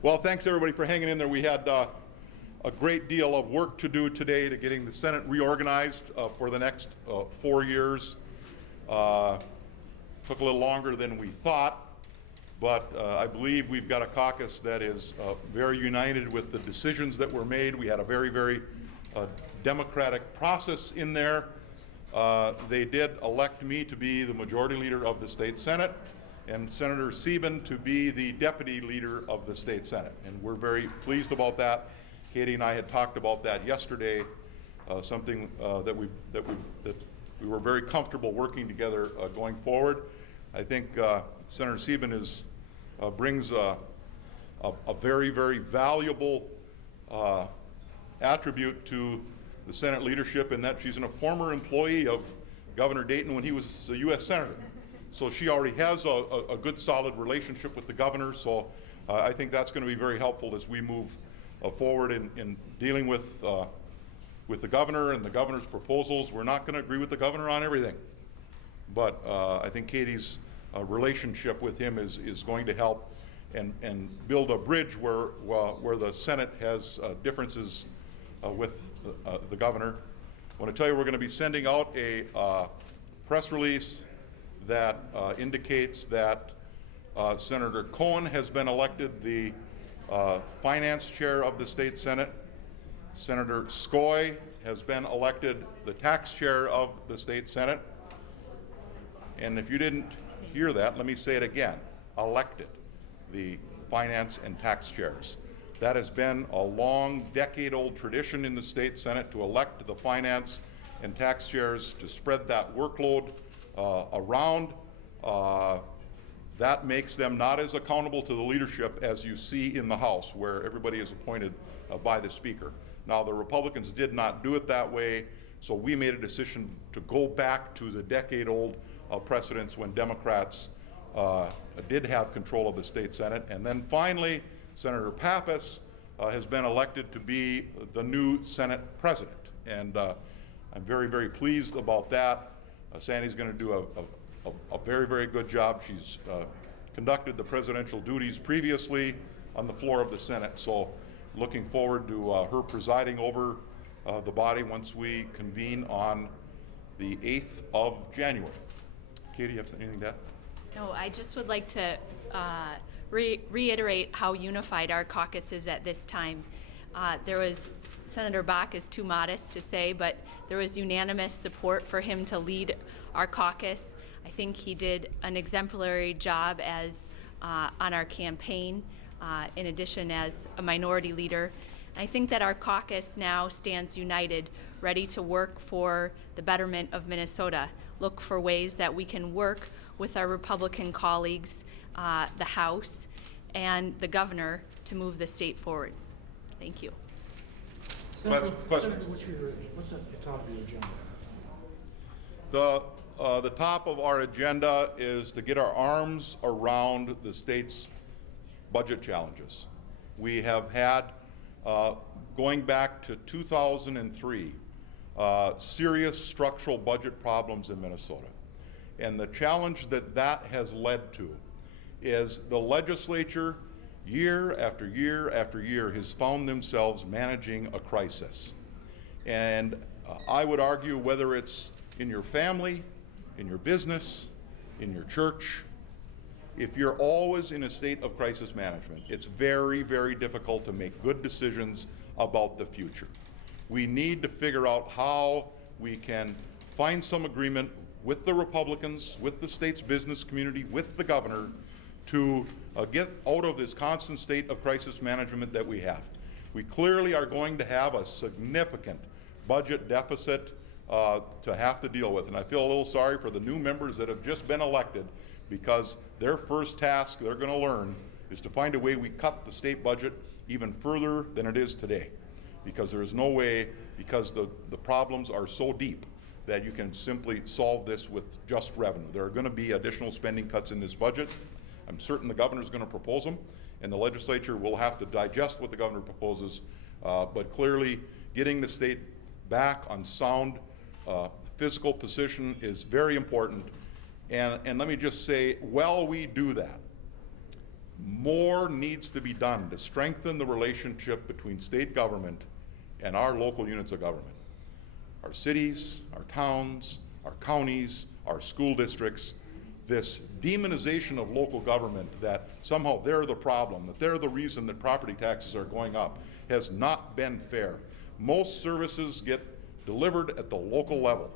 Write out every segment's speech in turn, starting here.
Well, thanks everybody for hanging in there. We had a great deal of work to do today to getting the Senate reorganized for the next 4 years. Took a little longer than we thought, but I believe we've got a caucus that is very united with the decisions that were made. We had a very, very democratic process in there. They did elect me to be the majority leader of the state Senate, and Senator Sieben to be the deputy leader of the state Senate. And we're very pleased about that. Katie and I had talked about that yesterday, something that we were very comfortable working together going forward. I think Senator Sieben brings a very, very valuable attribute to the Senate leadership, in that she's a former employee of Governor Dayton when he was a U.S. Senator. So she already has a good, solid relationship with the governor. So I think that's going to be very helpful as we move forward in dealing with the governor and the governor's proposals. We're not going to agree with the governor on everything, but I think Katie's relationship with him is going to help and build a bridge where the Senate has differences with the governor. I want to tell you we're going to be sending out a press release that indicates that Senator Cohen has been elected the finance chair of the state Senate. Senator Skoye has been elected the tax chair of the state Senate. And if you didn't hear that, let me say it again: elected the finance and tax chairs. That has been a long, decade-old tradition in the state Senate to elect the finance and tax chairs, to spread that workload around. That makes them not as accountable to the leadership as you see in the House, where everybody is appointed by the Speaker. Now, the Republicans did not do it that way, so we made a decision to go back to the decade-old precedents when Democrats did have control of the state Senate. And then finally, Senator Pappas has been elected to be the new Senate president. And I'm very, very pleased about that. Sandy's going to do a very, very good job. She's conducted the presidential duties previously on the floor of the Senate, so looking forward to her presiding over the body once we convene on the 8th of January. Katie, you have anything to add? No, I just would like to reiterate how unified our caucus is at this time. Senator Bakk is too modest to say, but there was unanimous support for him to lead our caucus. I think he did an exemplary job on our campaign, in addition as a minority leader. I think that our caucus now stands united, ready to work for the betterment of Minnesota, look for ways that we can work with our Republican colleagues, the House, and the governor to move the state forward. Thank you. Senator, what's at the top of your agenda? The top of our agenda is to get our arms around the state's budget challenges. We have had, going back to 2003, serious structural budget problems in Minnesota. And the challenge that has led to is the legislature, year after year after year, has found themselves managing a crisis. And I would argue, whether it's in your family, in your business, in your church, if you're always in a state of crisis management, it's very, very difficult to make good decisions about the future. We need to figure out how we can find some agreement with the Republicans, with the state's business community, with the governor, to get out of this constant state of crisis management that we have. We clearly are going to have a significant budget deficit to have to deal with. And I feel a little sorry for the new members that have just been elected, because their first task they're going to learn is to find a way we cut the state budget even further than it is today. Because there is no way, because the problems are so deep, that you can simply solve this with just revenue. There are going to be additional spending cuts in this budget. I'm certain the governor is going to propose them, and the legislature will have to digest what the governor proposes. But clearly, getting the state back on sound fiscal position is very important. And let me just say, while we do that, more needs to be done to strengthen the relationship between state government and our local units of government. Our cities, our towns, our counties, our school districts. This demonization of local government, that somehow they're the problem, that they're the reason that property taxes are going up, has not been fair. Most services get delivered at the local level,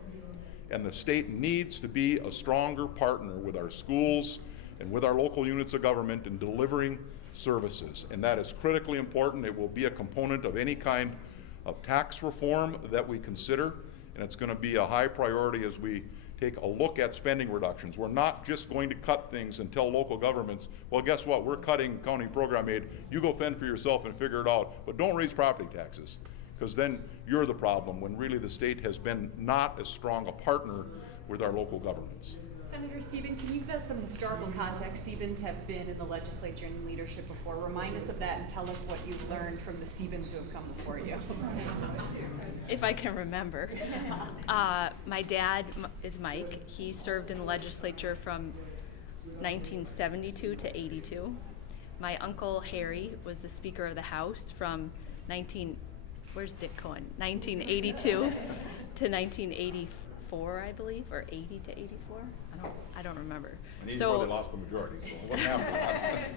and the state needs to be a stronger partner with our schools and with our local units of government in delivering services, and that is critically important. It will be a component of any kind of tax reform that we consider, and it's going to be a high priority as we take a look at spending reductions. We're not just going to cut things and tell local governments, well, guess what, we're cutting county program aid, you go fend for yourself and figure it out, but don't raise property taxes, because then you're the problem, when really the state has been not as strong a partner with our local governments. Senator Sieben, can you give us some historical context? Siebens have been in the legislature and leadership before. Remind us of that and tell us what you've learned from the Siebens who have come before you. If I can remember. My dad is Mike. He served in the legislature from 1972 to 82. My uncle Harry was the Speaker of the House from 1982 to 1984, I believe, or 80 to 84. I don't remember. And even though they lost the majority, so what happened?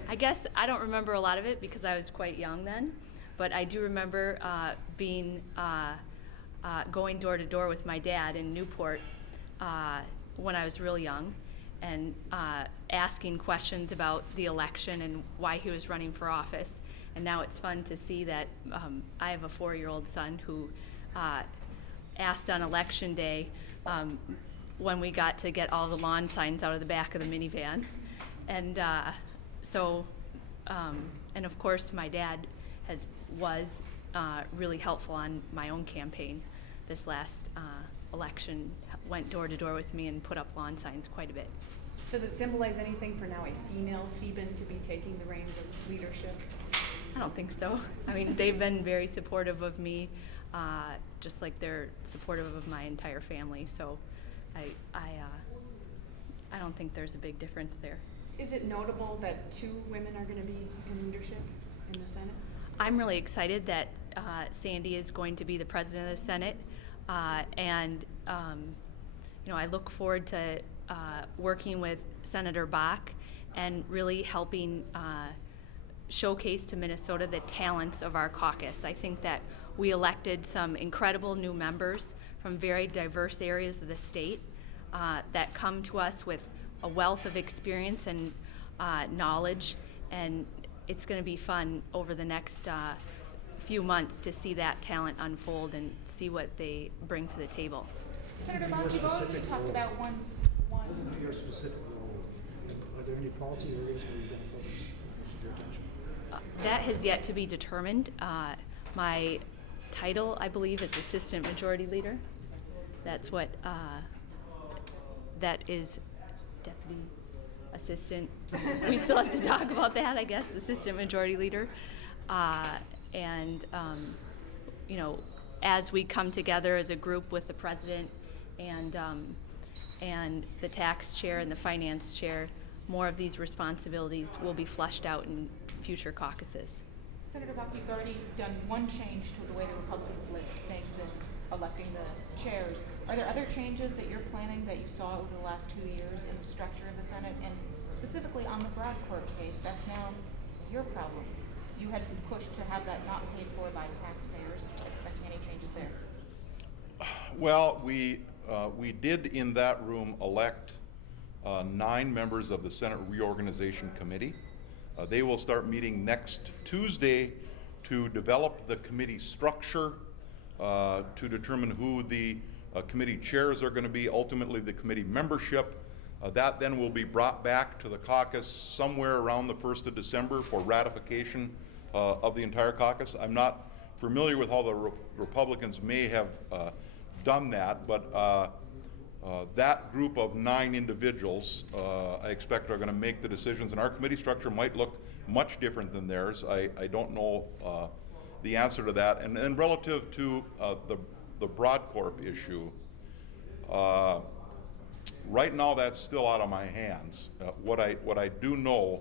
I guess I don't remember a lot of it because I was quite young then, but I do remember going door to door with my dad in Newport when I was real young, and asking questions about the election and why he was running for office. And now it's fun to see that I have a 4-year-old son who asked on election day when we got to get all the lawn signs out of the back of the minivan. And and of course my dad was really helpful on my own campaign. This last election, went door to door with me and put up lawn signs quite a bit. Does it symbolize anything for now a female Sieben to be taking the reins of leadership? I don't think so. I mean, they've been very supportive of me, just like they're supportive of my entire family. So I don't think there's a big difference there. Is it notable that 2 women are going to be in leadership in the Senate? I'm really excited that Sandy is going to be the president of the Senate, and I look forward to working with Senator Bakk and really helping showcase to Minnesota the talents of our caucus. I think that we elected some incredible new members from very diverse areas of the state that come to us with a wealth of experience and knowledge, and it's going to be fun over the next few months to see that talent unfold and see what they bring to the table. Senator Bakk, you've already talked about one. Your specific role, are there any policy areas where you're going to focus your attention? That has yet to be determined. My title, I believe, is Assistant Majority Leader. That's what, that is Deputy Assistant. We still have to talk about that, I guess, Assistant Majority Leader. As we come together as a group with the President and the Tax Chair and the Finance Chair, more of these responsibilities will be fleshed out in future caucuses. Senator Bakk, you've already done one change to the way the Republicans list things and electing the chairs. Are there other changes that you're planning that you saw over the last 2 years in the structure of the Senate, and specifically on the Broadcourt case? That's now your problem. You had pushed to have that not paid for by taxpayers. Expecting any changes there? Well, we did in that room elect 9 members of the Senate Reorganization Committee. They will start meeting next Tuesday to develop the committee structure, to determine who the committee chairs are going to be, ultimately the committee membership. That then will be brought back to the caucus somewhere around the 1st of December for ratification of the entire caucus. I'm not familiar with how the Republicans may have done that, but that group of 9 individuals, I expect, are going to make the decisions, and our committee structure might look much different than theirs. I don't know the answer to that. And then relative to the Broadcorp issue, right now that's still out of my hands. What I do know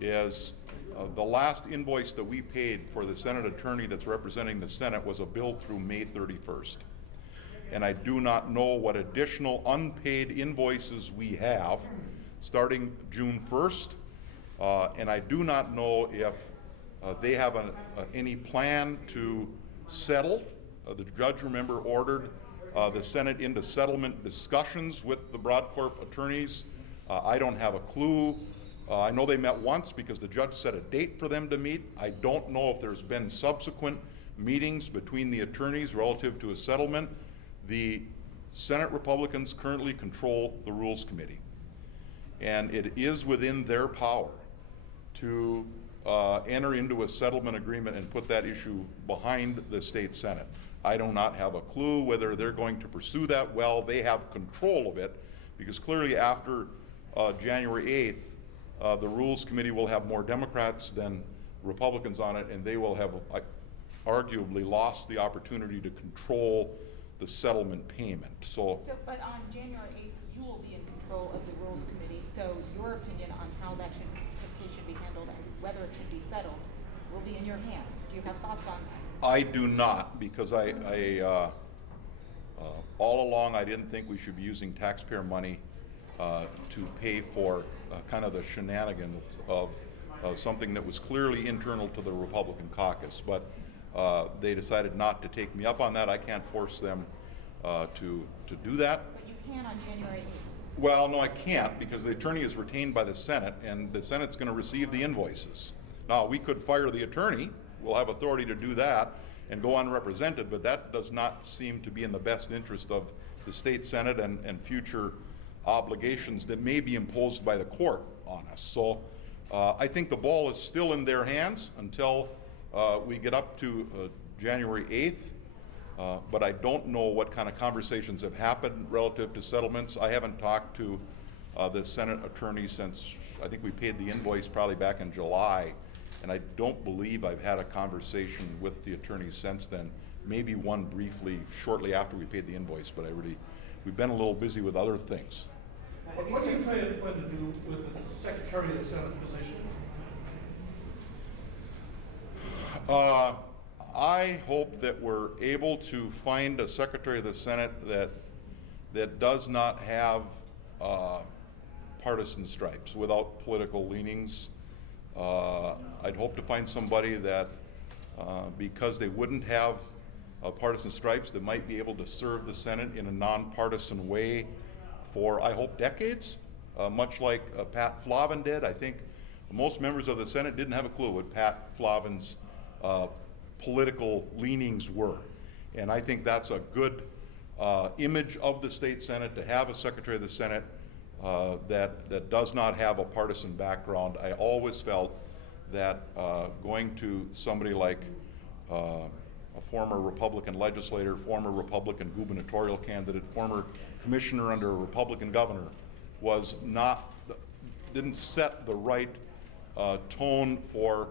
is the last invoice that we paid for the Senate attorney that's representing the Senate was a bill through May 31st. And I do not know what additional unpaid invoices we have starting June 1st. And I do not know if they have any plan to settle. The judge, remember, ordered the Senate into settlement discussions with the Broadcorp attorneys. I don't have a clue. I know they met once because the judge set a date for them to meet. I don't know if there's been subsequent meetings between the attorneys relative to a settlement. The Senate Republicans currently control the Rules Committee, and it is within their power to enter into a settlement agreement and put that issue behind the state Senate. I do not have a clue whether they're going to pursue that. Well, they have control of it because clearly after January 8th, the Rules Committee will have more Democrats than Republicans on it, and they will have arguably lost the opportunity to control the settlement payment. But on January 8th, you will be in control of the Rules Committee, so your opinion on how that typically should be handled and whether it should be settled will be in your hands. Do you have thoughts on that? I do not, because all along I didn't think we should be using taxpayer money to pay for kind of the shenanigans of something that was clearly internal to the Republican caucus. But they decided not to take me up on that. I can't force them to do that. But you can on January 8th. Well, no, I can't, because the attorney is retained by the Senate, and the Senate's going to receive the invoices. Now, we could fire the attorney. We'll have authority to do that and go unrepresented, but that does not seem to be in the best interest of the state Senate and future obligations that may be imposed by the court on us. So I think the ball is still in their hands until we get up to January 8th, but I don't know what kind of conversations have happened relative to settlements. I haven't talked to the Senate attorney since I think we paid the invoice probably back in July, and I don't believe I've had a conversation with the attorney since then. Maybe one briefly shortly after we paid the invoice, but we've been a little busy with other things. What do you plan to do with the Secretary of the Senate position? I hope that we're able to find a Secretary of the Senate that does not have partisan stripes, without political leanings. I'd hope to find somebody that, because they wouldn't have partisan stripes, that might be able to serve the Senate in a nonpartisan way for, I hope, decades, much like Pat Flavin did. I think most members of the Senate didn't have a clue what Pat Flavin's political leanings were. And I think that's a good image of the state Senate, to have a Secretary of the Senate that does not have a partisan background. I always felt that going to somebody like a former Republican legislator, former Republican gubernatorial candidate, former commissioner under a Republican governor, didn't set the right tone for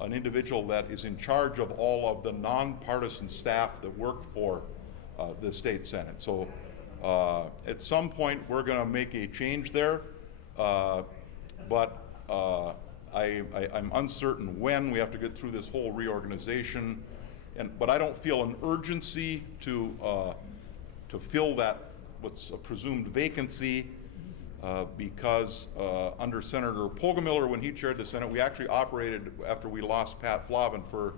an individual that is in charge of all of the nonpartisan staff that work for the state Senate. So at some point we're going to make a change there, but I'm uncertain when. We have to get through this whole reorganization, but I don't feel an urgency to fill that what's a presumed vacancy, because under Senator Poggemiller, when he chaired the Senate, we actually operated, after we lost Pat Flavin, for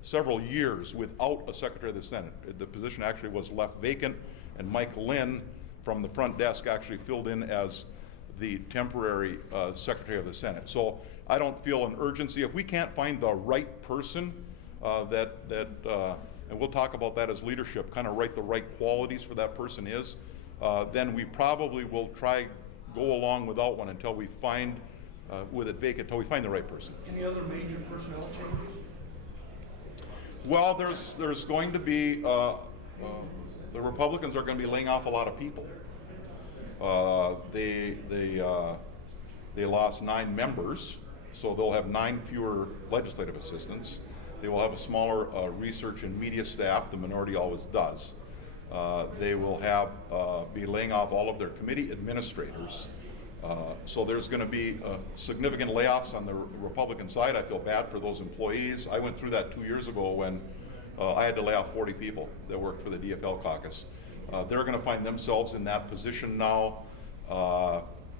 several years without a Secretary of the Senate. The position actually was left vacant, and Mike Lynn from the front desk actually filled in as the temporary Secretary of the Senate. So I don't feel an urgency. If we can't find the right person and we'll talk about that as leadership, kind of write the right qualities for that person is, then we probably will go along without one until we find, with it vacant, until we find the right person. Any other major personnel changes? Well, there's going to be, the Republicans are going to be laying off a lot of people. They lost 9 members, so they'll have 9 fewer legislative assistants. They will have a smaller research and media staff. The minority always does. They will be laying off all of their committee administrators. So there's going to be significant layoffs on the Republican side. I feel bad for those employees. I went through that 2 years ago when I had to lay off 40 people that worked for the DFL Caucus. They're going to find themselves in that position now.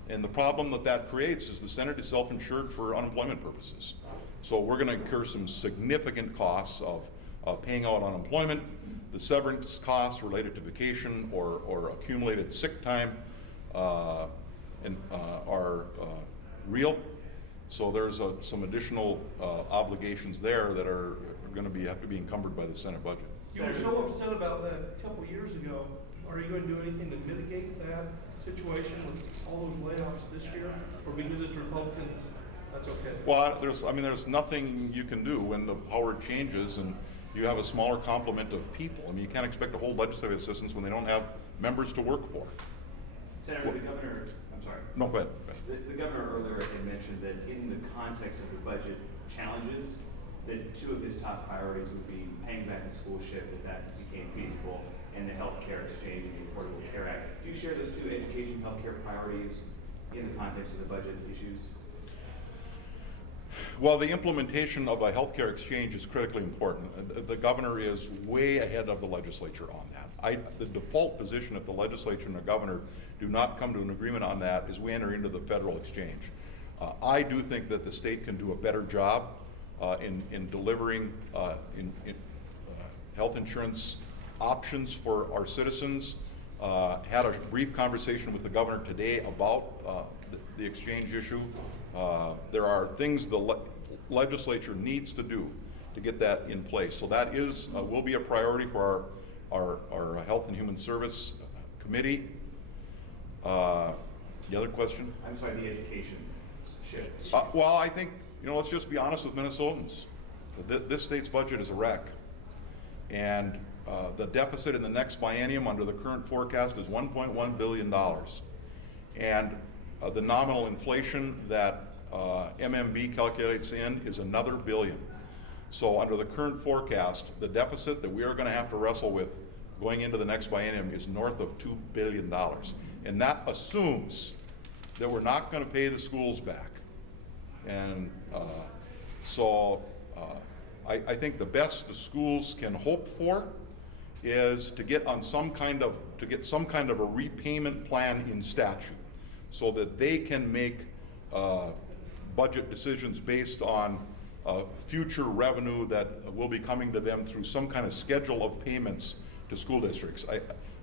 And the problem that creates is the Senate is self-insured for unemployment purposes. So we're going to incur some significant costs of paying out unemployment, the severance costs related to vacation or accumulated sick time are real. So there's some additional obligations there that are going to have to be encumbered by the Senate budget. You were so upset about that a couple of years ago. Are you going to do anything to mitigate that situation with all those layoffs this year? Or because it's Republicans, that's okay? Well, there's nothing you can do when the power changes and you have a smaller complement of people. I mean, you can't expect to hold legislative assistants when they don't have members to work for. Senator, the governor, I'm sorry. No, go ahead. The governor earlier had mentioned that in the context of the budget challenges, that two of his top priorities would be paying back the school shift if that became feasible, and the health care exchange and the Affordable Care Act. Do you share those two education healthcare priorities in the context of the budget issues? Well, the implementation of a healthcare exchange is critically important. The governor is way ahead of the legislature on that. The default position if the legislature and the governor do not come to an agreement on that is we enter into the federal exchange. I do think that the state can do a better job in delivering health insurance options for our citizens. Had a brief conversation with the governor today about the exchange issue. There are things the legislature needs to do to get that in place. So that will be a priority for our Health and Human Service Committee. The other question? I'm sorry, the education shift. Well, I think, let's just be honest with Minnesotans. This state's budget is a wreck. And the deficit in the next biennium under the current forecast is $1.1 billion. And the nominal inflation that MMB calculates in is another billion. So under the current forecast, the deficit that we are going to have to wrestle with going into the next biennium is north of $2 billion. And that assumes that we're not going to pay the schools back. And I think the best the schools can hope for is to get some kind of a repayment plan in statute, so that they can make budget decisions based on future revenue that will be coming to them through some kind of schedule of payments to school districts.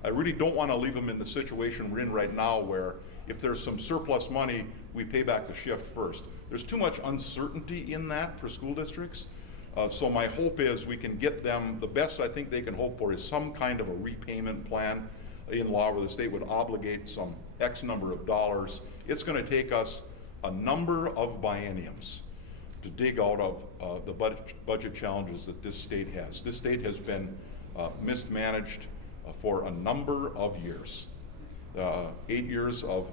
I really don't want to leave them in the situation we're in right now, where if there's some surplus money, we pay back the shift first. There's too much uncertainty in that for school districts. So my hope is we can get them, the best I think they can hope for is some kind of a repayment plan in law where the state would obligate some X number of dollars. It's going to take us a number of bienniums to dig out of the budget challenges that this state has. This state has been mismanaged for a number of years. 8 years of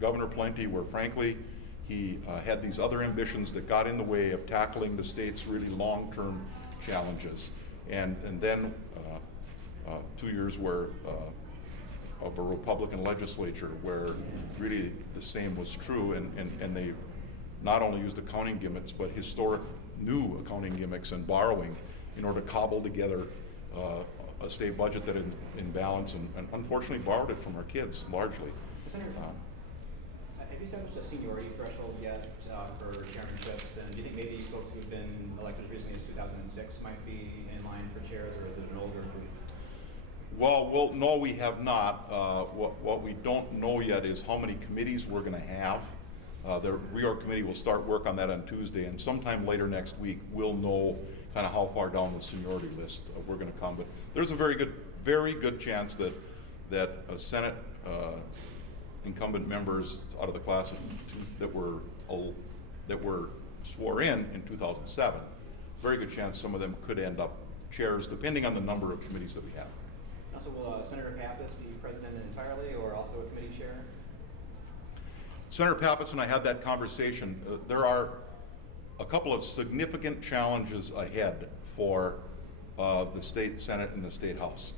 Governor Plenty, where frankly he had these other ambitions that got in the way of tackling the state's really long-term challenges. And then 2 years of a Republican legislature where really the same was true, and they not only used accounting gimmicks, but historic new accounting gimmicks and borrowing in order to cobble together a state budget that is in balance, and unfortunately borrowed it from our kids largely. Senator, have you established a seniority threshold yet for chairmanships? And do you think maybe folks who have been elected as recently as 2006 might be in line for chairs, or is it an older group? Well, no, we have not. What we don't know yet is how many committees we're going to have. The reorg committee will start work on that on Tuesday, and sometime later next week we'll know kind of how far down the seniority list we're going to come. But there's a very good chance that a Senate incumbent members out of the class that were swore in 2007, very good chance some of them could end up chairs, depending on the number of committees that we have. So will Senator Pappas be president entirely, or also a committee chair? Senator Pappas and I had that conversation. There are a couple of significant challenges ahead for the state Senate and the state House.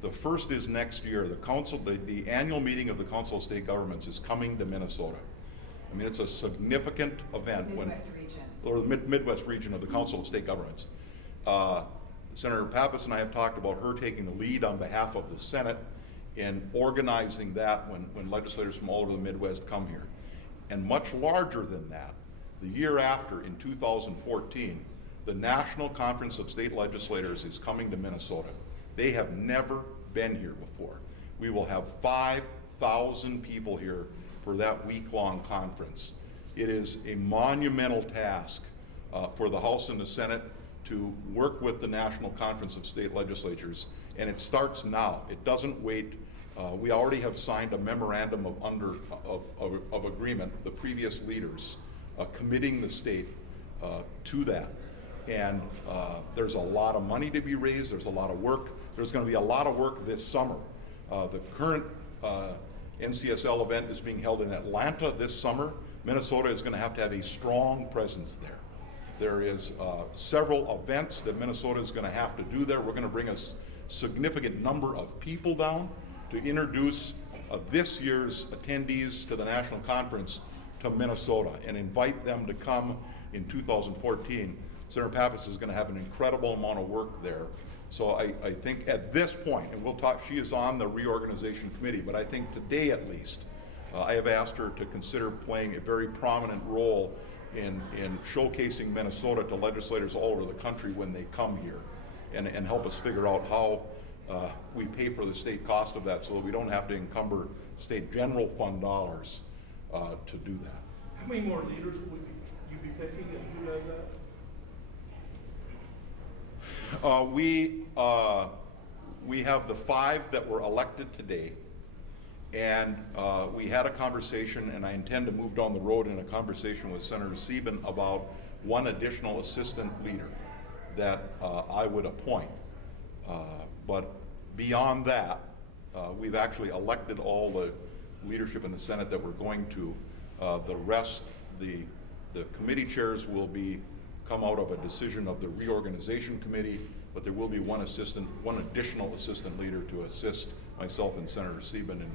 The first is next year. The annual meeting of the Council of State Governments is coming to Minnesota. I mean, it's a significant event when. Midwest region. Or the Midwest region of the Council of State Governments. Senator Pappas and I have talked about her taking the lead on behalf of the Senate in organizing that when legislators from all over the Midwest come here. And much larger than that, the year after, in 2014, the National Conference of State Legislators is coming to Minnesota. They have never been here before. We will have 5,000 people here for that week-long conference. It is a monumental task for the House and the Senate to work with the National Conference of State Legislatures, and it starts now. It doesn't wait. We already have signed a memorandum of agreement, the previous leaders, committing the state to that. And there's a lot of money to be raised. There's a lot of work. There's going to be a lot of work this summer. The current NCSL event is being held in Atlanta this summer. Minnesota is going to have a strong presence there. There is several events that Minnesota is going to have to do there. We're going to bring a significant number of people down to introduce this year's attendees to the National Conference to Minnesota and invite them to come in 2014. Senator Pappas is going to have an incredible amount of work there. So I think at this point, and we'll talk, she is on the reorganization committee, but I think today at least, I have asked her to consider playing a very prominent role in showcasing Minnesota to legislators all over the country when they come here, and help us figure out how we pay for the state cost of that so that we don't have to encumber state general fund dollars to do that. How many more leaders would you be picking, and who does that? We have the 5 that were elected today, and we had a conversation, and I intend to move down the road in a conversation with Senator Sieben about one additional assistant leader that I would appoint. But beyond that, we've actually elected all the leadership in the Senate that we're going to. The rest, the committee chairs will come out of a decision of the reorganization committee, but there will be one additional assistant leader to assist myself and Senator Sieben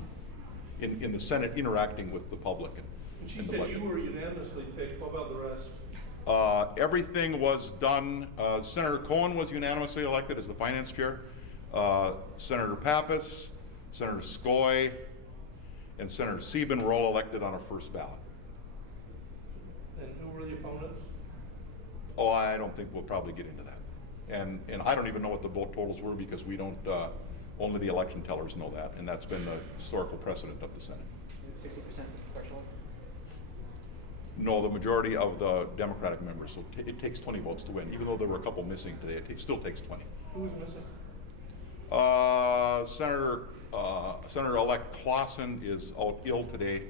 in the Senate interacting with the public She and the said budget. you were unanimously picked. What about the rest? Everything was done. Senator Cohen was unanimously elected as the finance chair. Senator Pappas, Senator Skoye, and Senator Sieben were all elected on a first ballot. And who were the opponents? Oh, I don't think we'll probably get into that. And I don't even know what the vote totals were because we don't, only the election tellers know that, and that's been the historical precedent of the Senate. 60% threshold? No, the majority of the Democratic members, so it takes 20 votes to win. Even though there were a couple missing today, it still takes 20. Who was missing? Senator-elect Clausen is out ill today,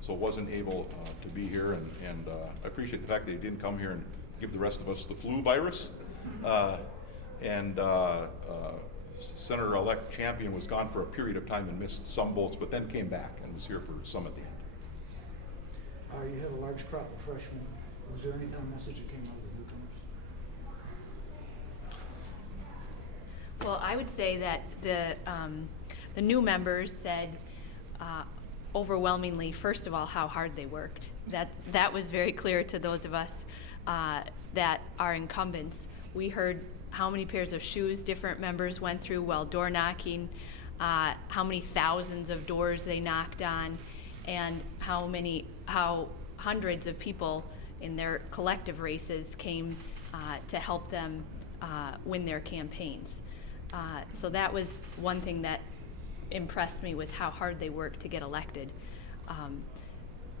so wasn't able to be here, and I appreciate the fact that he didn't come here and give the rest of us the flu virus. Senator-elect Champion was gone for a period of time and missed some votes, but then came back and was here for some at the end. You have a large crop of freshmen. Was there any kind of message that came out of the newcomers? Well, I would say that the new members said overwhelmingly, first of all, how hard they worked. That was very clear to those of us that are incumbents. We heard how many pairs of shoes different members went through while door knocking, how many thousands of doors they knocked on, and how hundreds of people in their collective races came to help them win their campaigns. So that was one thing that impressed me, was how hard they worked to get elected.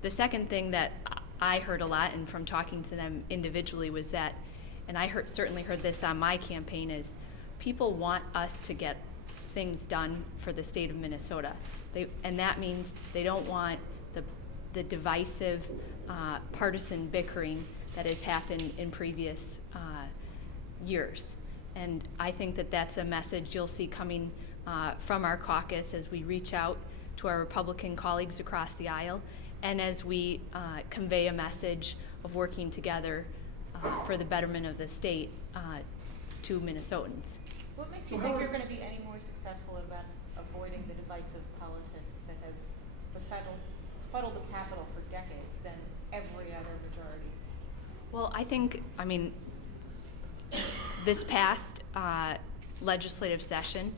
The second thing that I heard a lot, and from talking to them individually, was that, and I certainly heard this on my campaign, is people want us to get things done for the state of Minnesota. And that means they don't want the divisive, partisan bickering that has happened in previous years. And I think that that's a message you'll see coming from our caucus as we reach out to our Republican colleagues across the aisle, and as we convey a message of working together for the betterment of the state to Minnesotans. What makes you think you're going to be any more successful about avoiding the divisive politics that have befuddled the Capitol for decades than every other majority. Well, I mean, this past legislative session,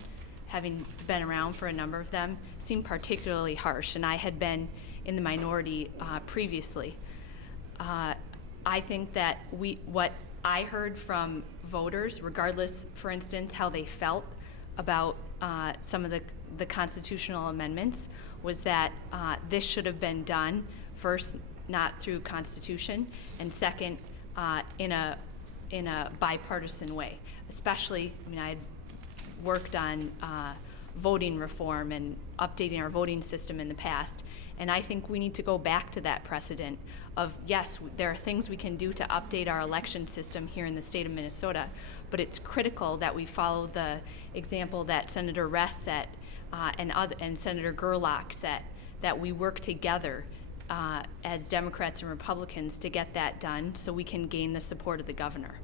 having been around for a number of them, seemed particularly harsh, and I had been in the minority previously. I think that what I heard from voters, regardless, for instance, how they felt about some of the constitutional amendments, was that this should have been done first, not through Constitution, and second, in a bipartisan way. Especially, I mean, I had worked on voting reform and updating our voting system in the past, and I think we need to go back to that precedent of, yes, there are things we can do to update our election system here in the state of Minnesota, but it's critical that we follow the example that Senator Ress set and Senator Gerlach set, that we work together as Democrats and Republicans to get that done so we can gain the support of the governor.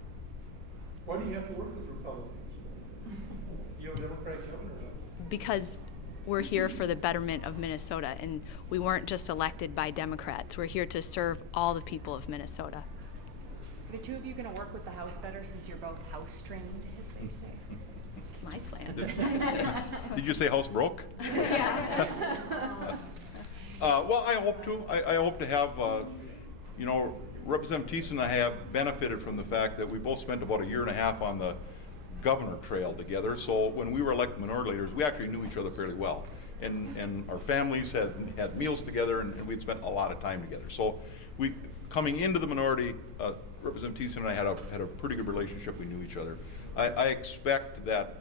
Why do you have to work with Republicans? You have a Democratic governor? Because we're here for the betterment of Minnesota, and we weren't just elected by Democrats. We're here to serve all the people of Minnesota. Are the two of you going to work with the House better since you're both House trained, as they say? It's my plan. Did you say house broke? Yeah. Well, I hope to. I hope to have, you know, Representative Thiessen and I have benefited from the fact that we both spent about 1.5 years on the governor trail together. So when we were elected minority leaders, we actually knew each other fairly well. And our families had meals together, and we'd spent a lot of time together. So coming into the minority, Representative Thiessen and I had a pretty good relationship. We knew each other. I expect that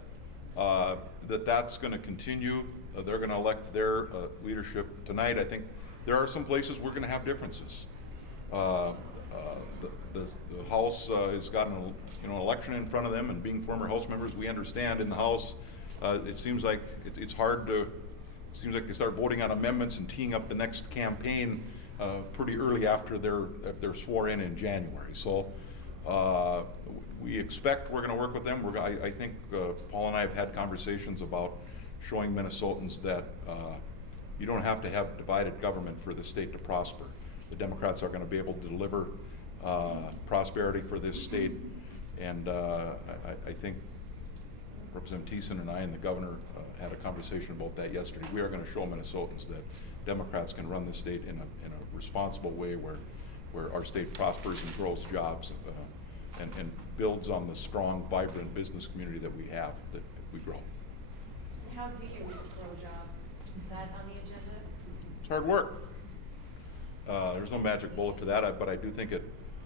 that's going to continue. They're going to elect their leadership tonight. I think there are some places we're going to have differences. The House has got an election in front of them, and being former House members, we understand in the House, it seems like it's hard to. It seems like they start voting on amendments and teeing up the next campaign pretty early after they're sworn in January. So we expect we're going to work with them. I think Paul and I have had conversations about showing Minnesotans that you don't have to have divided government for the state to prosper. The Democrats are going to be able to deliver prosperity for this state, and I think Representative Thiessen and I and the governor had a conversation about that yesterday. We are going to show Minnesotans that Democrats can run the state in a responsible way where our state prospers and grows jobs and builds on the strong, vibrant business community that we have, that we grow. How do you grow jobs? Is that on the agenda? It's hard work. There's no magic bullet to that, but I do think it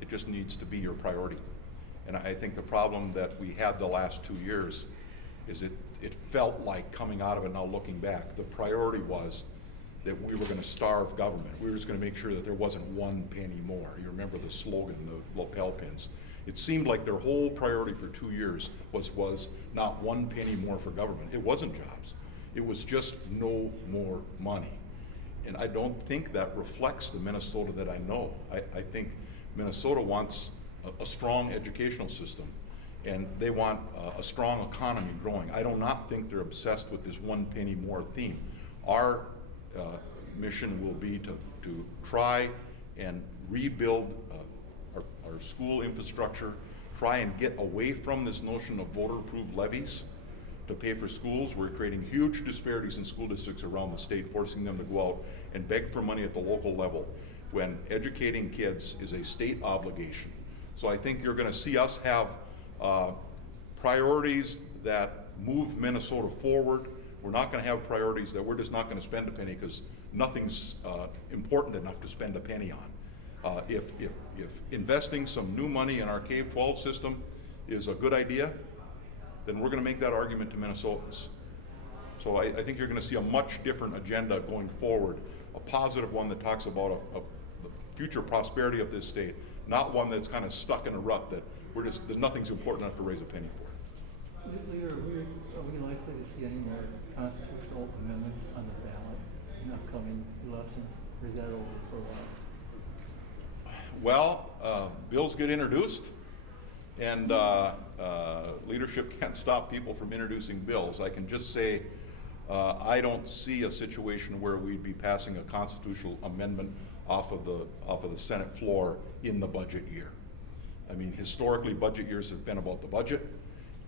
just needs to be your priority. And I think the problem that we had the last 2 years is it felt like, coming out of it now looking back, the priority was that we were going to starve government. We were just going to make sure that there wasn't one penny more. You remember the slogan, the lapel pins. It seemed like their whole priority for 2 years was not one penny more for government. It wasn't jobs. It was just no more money. And I don't think that reflects the Minnesota that I know. I think Minnesota wants a strong educational system, and they want a strong economy growing. I do not think they're obsessed with this one penny more theme. Our mission will be to try and rebuild our school infrastructure, try and get away from this notion of voter-approved levies to pay for schools. We're creating huge disparities in school districts around the state, forcing them to go out and beg for money at the local level, when educating kids is a state obligation. So I think you're going to see us have priorities that move Minnesota forward. We're not going to have priorities that we're just not going to spend a penny because nothing's important enough to spend a penny on. If investing some new money in our K-12 system is a good idea, then we're going to make that argument to Minnesotans. So I think you're going to see a much different agenda going forward, a positive one that talks about the future prosperity of this state, not one that's kind of stuck in a rut that that nothing's important enough to raise a penny for. Leader, are we likely to see any more constitutional amendments on the ballot in upcoming elections, or is that over for a while? Well, bills get introduced, and leadership can't stop people from introducing bills. I can just say I don't see a situation where we'd be passing a constitutional amendment off of the Senate floor in the budget year. I mean, historically, budget years have been about the budget,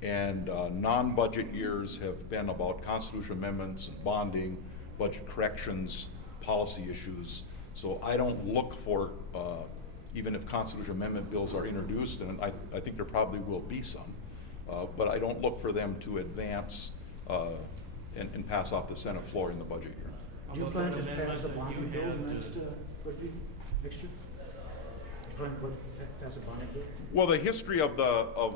and non-budget years have been about constitutional amendments and bonding, budget corrections, policy issues. So I don't look for, even if constitutional amendment bills are introduced, and I think there probably will be some, but I don't look for them to advance and pass off the Senate floor in the budget year. Do you plan to pass a bonding bill next year? Do you plan to pass a bonding bill? Well, the history of the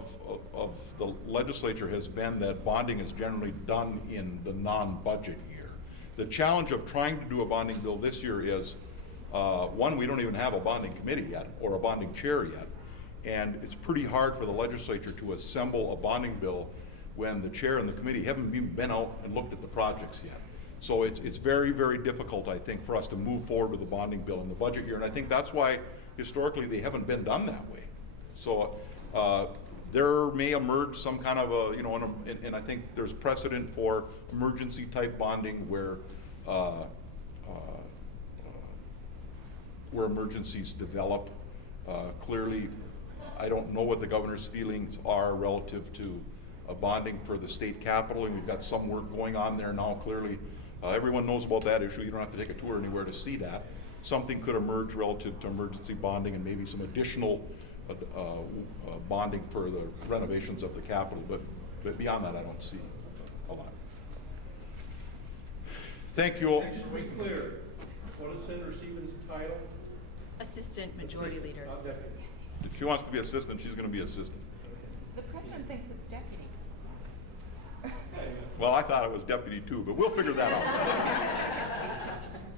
legislature has been that bonding is generally done in the non-budget year. The challenge of trying to do a bonding bill this year is, one, we don't even have a bonding committee yet or a bonding chair yet, and it's pretty hard for the legislature to assemble a bonding bill when the chair and the committee haven't even been out and looked at the projects yet. So it's very, very difficult, I think, for us to move forward with a bonding bill in the budget year, and I think that's why historically they haven't been done that way. So there may emerge some kind of a, and I think there's precedent for emergency type bonding where emergencies develop. Clearly, I don't know what the governor's feelings are relative to bonding for the state capitol, and we've got some work going on there now. Clearly, everyone knows about that issue. You don't have to take a tour anywhere to see that. Something could emerge relative to emergency bonding and maybe some additional bonding for the renovations of the capitol, but beyond that, I don't see a lot. Thank you all. Just to be clear, what is Senator Siebens' title? Assistant Majority Leader. Not deputy. If she wants to be assistant, she's going to be assistant. The president thinks it's deputy. Well, I thought it was deputy too, but we'll figure that out.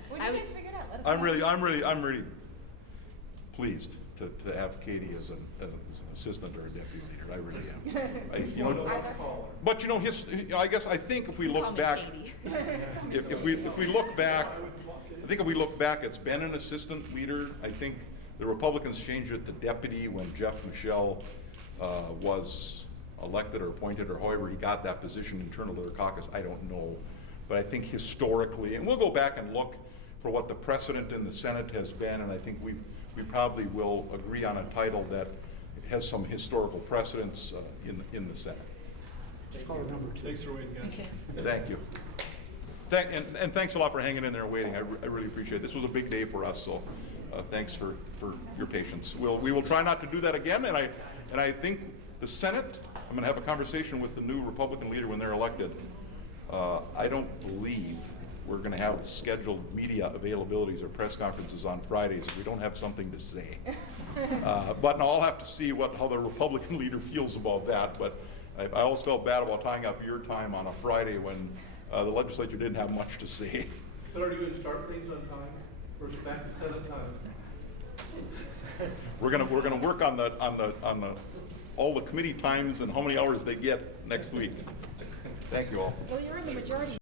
When you guys figure it out, let us know. I'm really pleased to have Katie as an assistant or a deputy leader. I really am. But I guess I think if we look back, if we look back, I think if we look back, it's been an assistant leader. I think the Republicans changed it to deputy when Jeff Michelle was elected or appointed, or however he got that position internal to their caucus. I don't know, but I think historically, and we'll go back and look for what the precedent in the Senate has been, and I think we probably will agree on a title that has some historical precedence in the Senate. Just call it number 2. Thanks for waiting, guys. Thank you. And thanks a lot for hanging in there and waiting. I really appreciate it. This was a big day for us, so thanks for your patience. We will try not to do that again, and I think the Senate, I'm going to have a conversation with the new Republican leader when they're elected. I don't believe we're going to have scheduled media availabilities or press conferences on Fridays if we don't have something to say. But I'll have to see how the Republican leader feels about that. But I always felt bad about tying up your time on a Friday when the legislature didn't have much to say. But are you going to start things on time, or is it back to Senate time? We're going to work on all the committee times and how many hours they get next week. Thank you all. Well, you're in the majority.